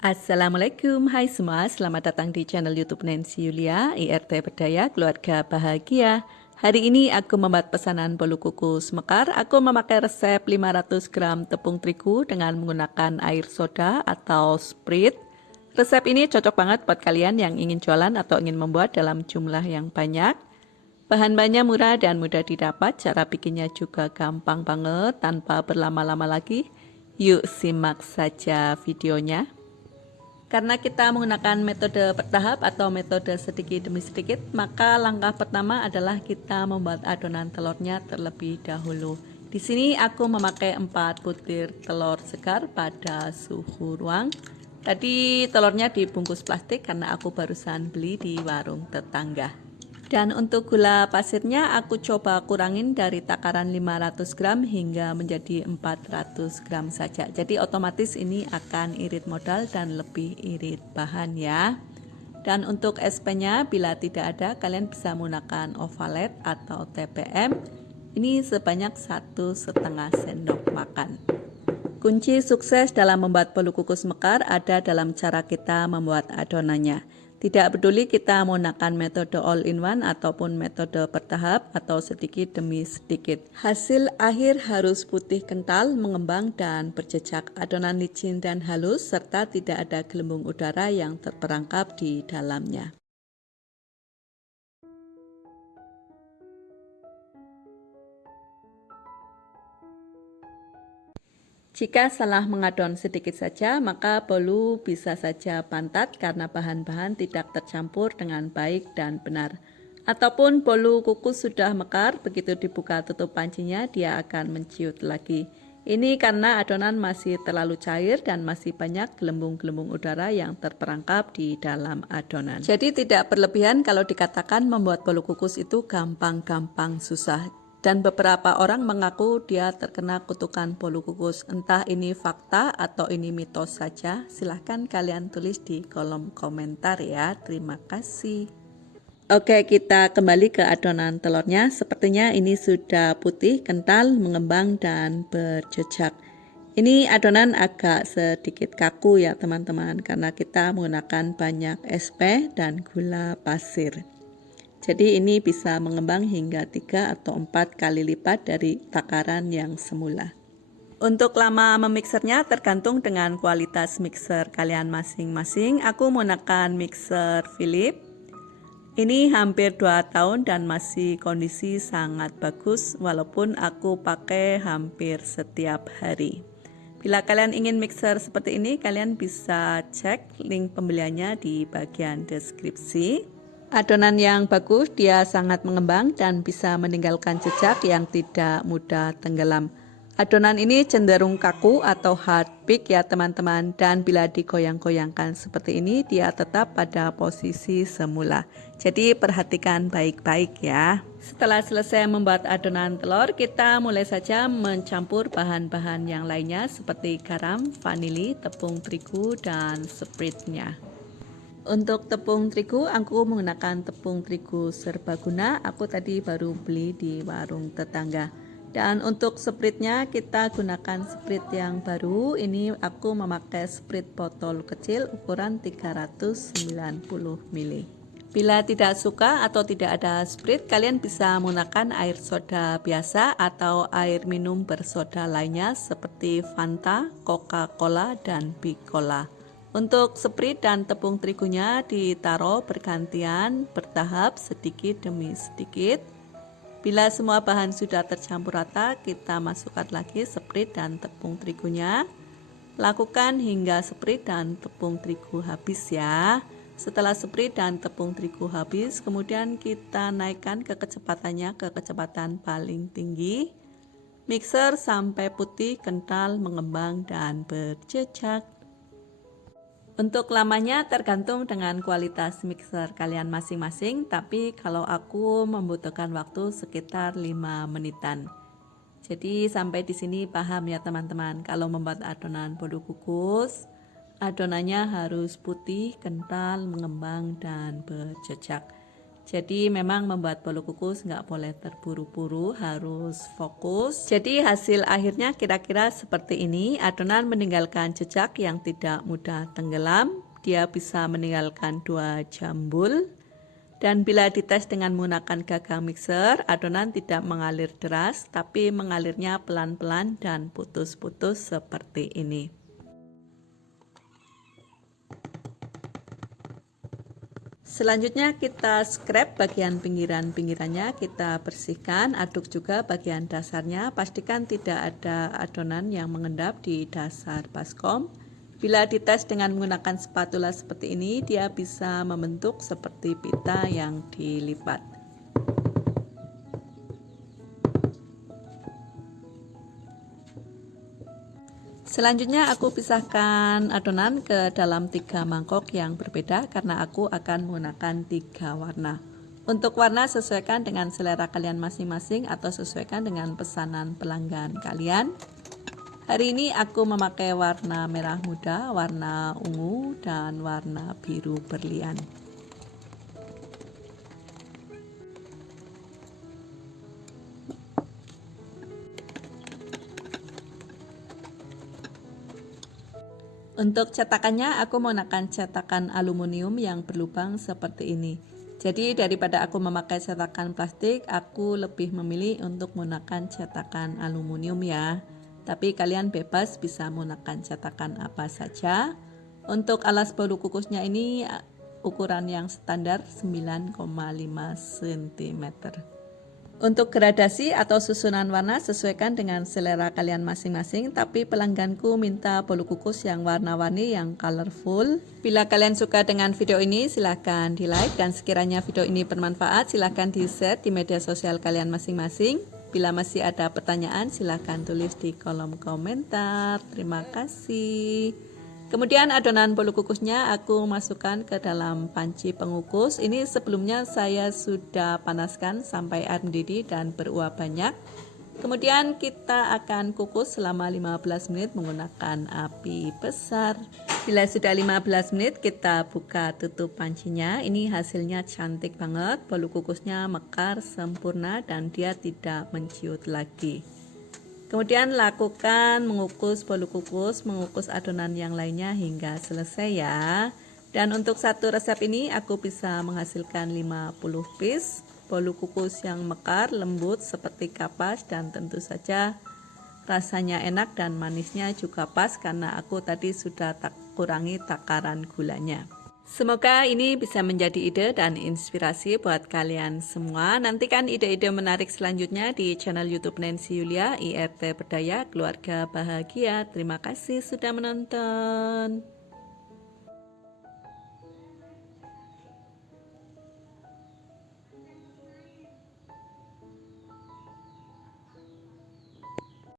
Assalamualaikum, hai semua, selamat datang di channel YouTube Nancy Yulia, IRT Berdaya Keluarga Bahagia. Hari ini aku membuat pesanan bolu kukus mekar. Aku memakai resep 500 gram tepung terigu dengan menggunakan air soda atau Sprite. Resep ini cocok banget buat kalian yang ingin jualan atau ingin membuat dalam jumlah yang banyak. Bahan-bahannya murah dan mudah didapat, cara bikinnya juga gampang banget tanpa berlama-lama lagi. Yuk simak saja videonya. Karena kita menggunakan metode bertahap atau metode sedikit demi sedikit, maka langkah pertama adalah kita membuat adonan telurnya terlebih dahulu. Di sini aku memakai 4 butir telur segar pada suhu ruang. Tadi telurnya dibungkus plastik karena aku barusan beli di warung tetangga. Dan untuk gula pasirnya aku coba kurangin dari takaran 500 gram hingga menjadi 400 gram saja. Jadi otomatis ini akan irit modal dan lebih irit bahan ya. Dan untuk SP-nya bila tidak ada kalian bisa menggunakan ovalet atau TPM. Ini sebanyak 1,5 sendok makan. Kunci sukses dalam membuat bolu kukus mekar ada dalam cara kita membuat adonannya. Tidak peduli kita menggunakan metode all-in-one ataupun metode bertahap atau sedikit demi sedikit. Hasil akhir harus putih kental, mengembang dan berjejak. Adonan licin dan halus serta tidak ada gelembung udara yang terperangkap di dalamnya. Jika salah mengadon sedikit saja, maka bolu bisa saja pantat karena bahan-bahan tidak tercampur dengan baik dan benar. Ataupun bolu kukus sudah mekar, begitu dibuka tutup pancinya dia akan menciut lagi. Ini karena adonan masih terlalu cair dan masih banyak gelembung-gelembung udara yang terperangkap di dalam adonan. Jadi tidak berlebihan kalau dikatakan membuat bolu kukus itu gampang-gampang susah. Dan beberapa orang mengaku dia terkena kutukan bolu kukus. Entah ini fakta atau ini mitos saja. Silahkan kalian tulis di kolom komentar ya. Terima kasih. Oke, kita kembali ke adonan telurnya. Sepertinya ini sudah putih, kental, mengembang, dan berjejak. Ini adonan agak sedikit kaku ya teman-teman, karena kita menggunakan banyak SP dan gula pasir. Jadi ini bisa mengembang hingga 3 atau 4 kali lipat dari takaran yang semula. Untuk lama memiksernya tergantung dengan kualitas mixer kalian masing-masing. Aku menggunakan mixer Philips. Ini hampir 2 tahun dan masih kondisi sangat bagus walaupun aku pakai hampir setiap hari. Bila kalian ingin mixer seperti ini, kalian bisa cek link pembeliannya di bagian deskripsi. Adonan yang bagus, dia sangat mengembang dan bisa meninggalkan jejak yang tidak mudah tenggelam. Adonan ini cenderung kaku atau hard bake ya teman-teman, dan bila digoyang-goyangkan seperti ini dia tetap pada posisi semula. Jadi perhatikan baik-baik ya. Setelah selesai membuat adonan telur, kita mulai saja mencampur bahan-bahan yang lainnya seperti garam, vanili, tepung terigu, dan Sprite-nya. Untuk tepung terigu, aku menggunakan tepung terigu serbaguna. Aku tadi baru beli di warung tetangga. Dan untuk Sprite-nya kita gunakan Sprite yang baru. Ini aku memakai Sprite botol kecil ukuran 390 ml. Bila tidak suka atau tidak ada Sprite, kalian bisa menggunakan air soda biasa atau air minum bersoda lainnya seperti Fanta, Coca-Cola, dan Bicola. Untuk Sprite dan tepung terigunya ditaruh bergantian bertahap sedikit demi sedikit. Bila semua bahan sudah tercampur rata, kita masukkan lagi Sprite dan tepung terigunya. Lakukan hingga Sprite dan tepung terigu habis ya. Setelah Sprite dan tepung terigu habis, kemudian kita naikkan ke kecepatannya ke kecepatan paling tinggi. Mixer sampai putih, kental, mengembang, dan berjejak. Untuk lamanya tergantung dengan kualitas mixer kalian masing-masing, tapi kalau aku membutuhkan waktu sekitar 5 menitan. Jadi sampai di sini paham ya teman-teman, kalau membuat adonan bolu kukus, adonannya harus putih, kental, mengembang, dan berjejak. Jadi memang membuat bolu kukus nggak boleh terburu-buru, harus fokus. Jadi hasil akhirnya kira-kira seperti ini. Adonan meninggalkan jejak yang tidak mudah tenggelam. Dia bisa meninggalkan 2 jambul. Dan bila dites dengan menggunakan gagang mixer, adonan tidak mengalir deras, tapi mengalirnya pelan-pelan dan putus-putus seperti ini. Selanjutnya kita scrap bagian pinggirannya, kita bersihkan, aduk juga bagian dasarnya, pastikan tidak ada adonan yang mengendap di dasar baskom. Bila dites dengan menggunakan spatula seperti ini, dia bisa membentuk seperti pita yang dilipat. Selanjutnya aku pisahkan adonan ke dalam 3 mangkok yang berbeda karena aku akan menggunakan 3 warna. Untuk warna sesuaikan dengan selera kalian masing-masing atau sesuaikan dengan pesanan pelanggan kalian. Hari ini aku memakai warna merah muda, warna ungu, dan warna biru berlian. Untuk cetakannya aku menggunakan cetakan aluminium yang berlubang seperti ini. Jadi daripada aku memakai cetakan plastik, aku lebih memilih untuk menggunakan cetakan aluminium ya. Tapi kalian bebas bisa menggunakan cetakan apa saja. Untuk alas bolu kukusnya ini ukuran yang standar 9,5 cm. Untuk gradasi atau susunan warna sesuaikan dengan selera kalian masing-masing, tapi pelangganku minta bolu kukus yang warna-warni, yang colorful. Bila kalian suka dengan video ini silahkan di like, dan sekiranya video ini bermanfaat silahkan di share di media sosial kalian masing-masing. Bila masih ada pertanyaan silahkan tulis di kolom komentar. Terima kasih. Kemudian adonan bolu kukusnya aku masukkan ke dalam panci pengukus. Ini sebelumnya saya sudah panaskan sampai air mendidih dan beruap banyak. Kemudian kita akan kukus selama 15 menit menggunakan api besar. Bila sudah 15 menit kita buka tutup pancinya. Ini hasilnya cantik banget. Bolu kukusnya mekar sempurna dan dia tidak menciut lagi. Kemudian lakukan mengukus bolu kukus, mengukus adonan yang lainnya hingga selesai ya. Dan untuk satu resep ini aku bisa menghasilkan 50 piece bolu kukus yang mekar, lembut seperti kapas, dan tentu saja rasanya enak dan manisnya juga pas karena aku tadi sudah kurangi takaran gulanya. Semoga ini bisa menjadi ide dan inspirasi buat kalian semua. Nantikan ide-ide menarik selanjutnya di channel YouTube Nancy Yulia, IRT Berdaya Keluarga Bahagia. Terima kasih sudah menonton.